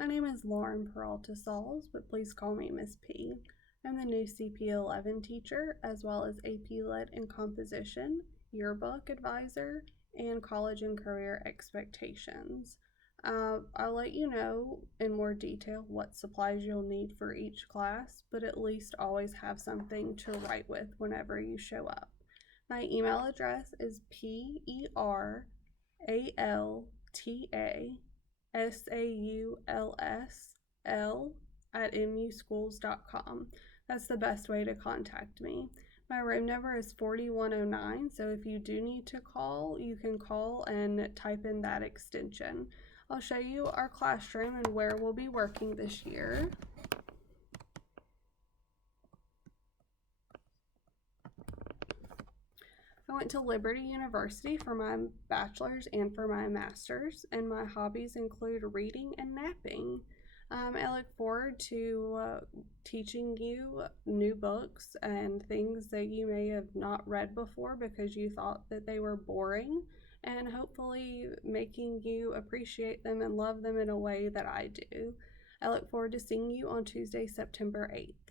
My name is Lauren Peraltasauls, but please call me Miss P. I'm the new CP11 teacher, as well as AP Lit and Composition, Yearbook Advisor, and College and Career Expectations. I'll let you know in more detail what supplies you'll need for each class, but at least always have something to write with whenever you show up. My email address is peraltasauls@muschools.com. That's the best way to contact me. My room number is 4109, so if you do need to call, you can call and type in that extension. I'll show you our classroom and where we'll be working this year. I went to Liberty University for my bachelor's and for my master's, and my hobbies include reading and napping. I look forward to teaching you new books and things that you may have not read before because you thought that they were boring, and hopefully making you appreciate them and love them in a way that I do. I look forward to seeing you on Tuesday, September 8th.